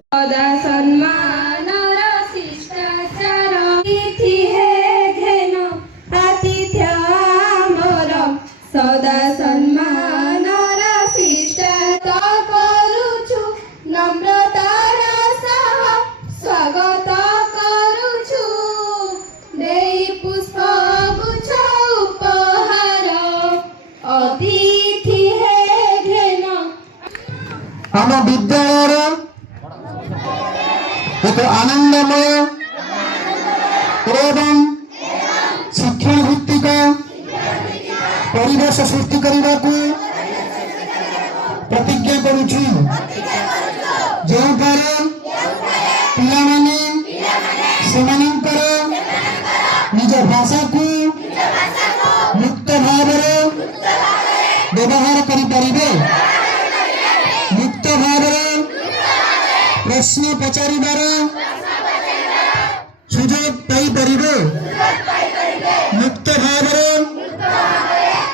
सदा सम्मानर शिष्टाचार तिथि हे घेन आतिथ्य आमर सदा सम्मानर शिष्टाचार करुछु नम्रतार सह स्वागत करुछु देई पुष्प गुच्छ उपहार अतिथि हे घेन आम विद्यालय एक आनंदमय एवं शिक्षण भित्तिक परिवेश सृष्टि करने को प्रतिज्ञा करुछु जो पिलामाने सेमानंकर निज भाषा को मुक्त भाव व्यवहार करि परिबे मुक्त भाव प्रश्न पचारिबार सुजोग पाई परिबे मुक्त भाव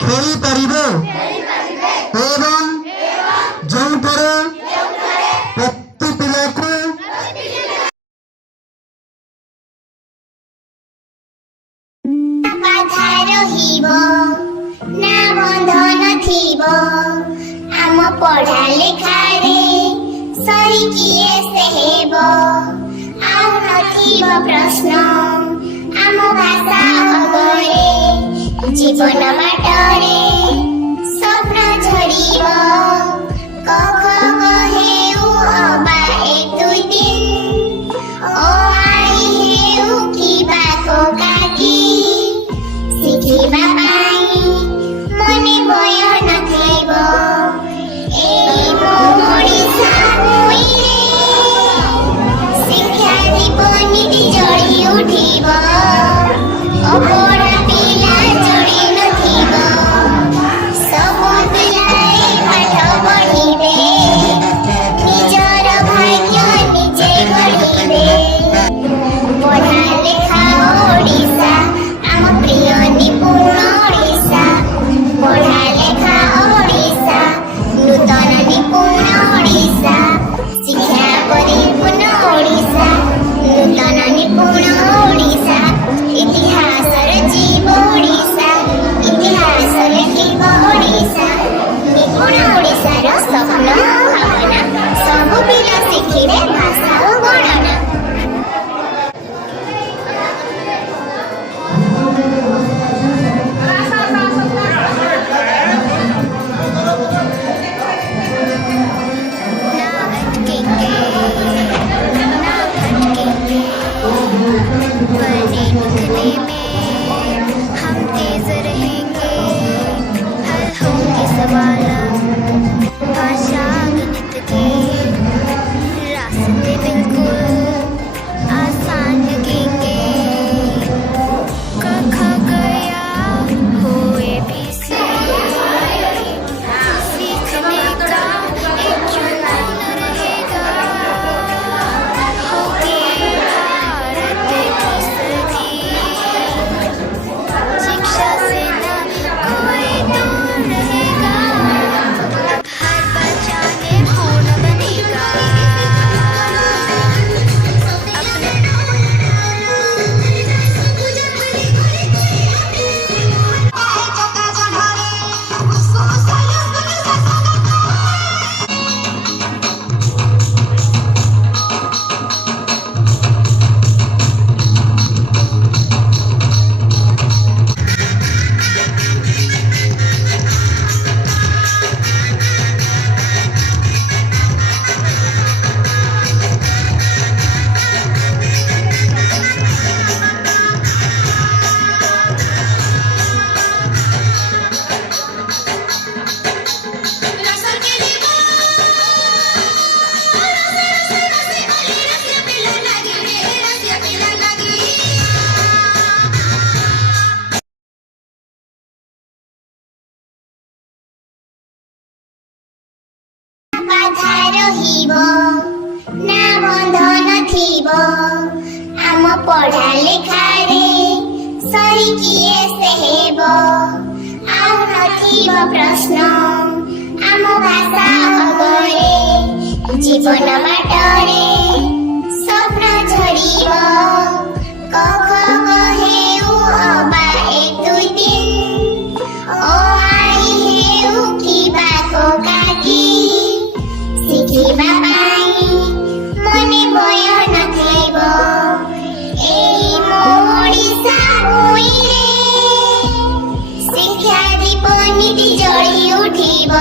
खेली परिबे एवं जो प्रति पिला को ना बंधन थिबो आम पढ़ा लिखा रे सही किए से हेबो आउ नथिबो प्रश्न आम भाषा अगरे जीवन बाटरे स्वप्न झड़िबो कख कहेउ अबा एक दुई दिन ओ आई हेउ कि बाको काकी शिखिबा पाई मने भय नथिब एई मो ओडिसा भूइरे शिक्षा दीपनिधि जଳି उठिब अपरा पिला जଳି नथिब सब पिलाए पाठ पढ़िबे निजर भाग्य निजे गढ़िबे पढ़ा लेखा ओडिसा आम प्रिय निपुण ओडिसा पढ़ा लेखा ओडिसा नूतन निपुण ओडिसा शिक्षा परिपूर्ण ओडिसा नूतन निपुण ओडिसा इतिहास जीव ओडिसा इतिहास लिखिब ओडिसा निपुण ओडिसार स्वप्न भावना सबु पिला शिखिबे भाषा ओ गणना पढ़ने लिखने में हम तेज रहेंगे हल होंगे सवाल भाषा गणित के रास्ते बिल्कुल आसान लगेंगे क ख गया हो ABC सीखने का एक जुनून रहेगा होगी भारत की सदी शिक्षा से न कोई दूर रहेगा अब हर बच्चा निपुण बनेगा बाधा रहिब ना बंधन थिब आम पढ़ा लिखा रे सही किए से हेब आउ नथिब प्रश्न आम भाषा अगरे जीवन बाटरे स्वप्न झरिब क ख ग हेउ अबा एक दुई तीन ओ आई हेउ किबा को काकी शिखिबा पाई मने भय नथिब एई मो ओडिसा भुइँले शिक्षा दीप नीति जଳି उठिब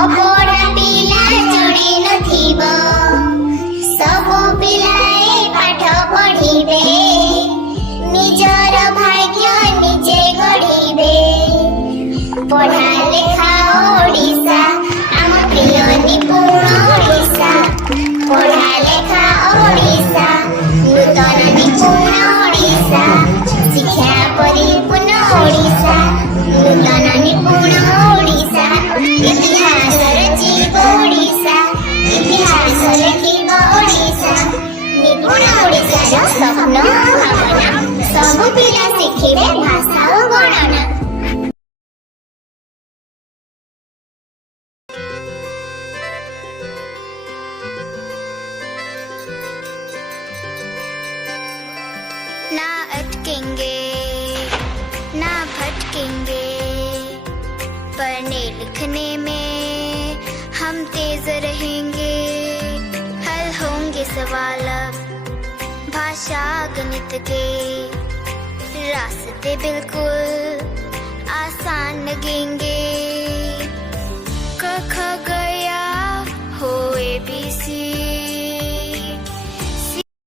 अपढा पिला जोडी नथिब सबु पिलाए पाठ पढिबे निजर भाग्य निजे गढिबे पढा लेखा ओडिसा आम प्रिय निपुण ओडिसा पढा लेखा ओडिसा नूतन निपुण ओडिसा शिक्षा परिपूर्ण ओडिसा नूतन निपुण ओडिसा इतिहास रचिब ओडिसा इतिहास लेखिब ओडिसा निपुण ओडिसार स्वप्न भावना सबु पिला शिखिबे भाषा ओ गणना ना अटकेंगे ना भटकेंगे पढ़ने लिखने में हम तेज रहेंगे हल होंगे सवाल अब भाषा गणित के रास्ते बिल्कुल आसान लगेंगे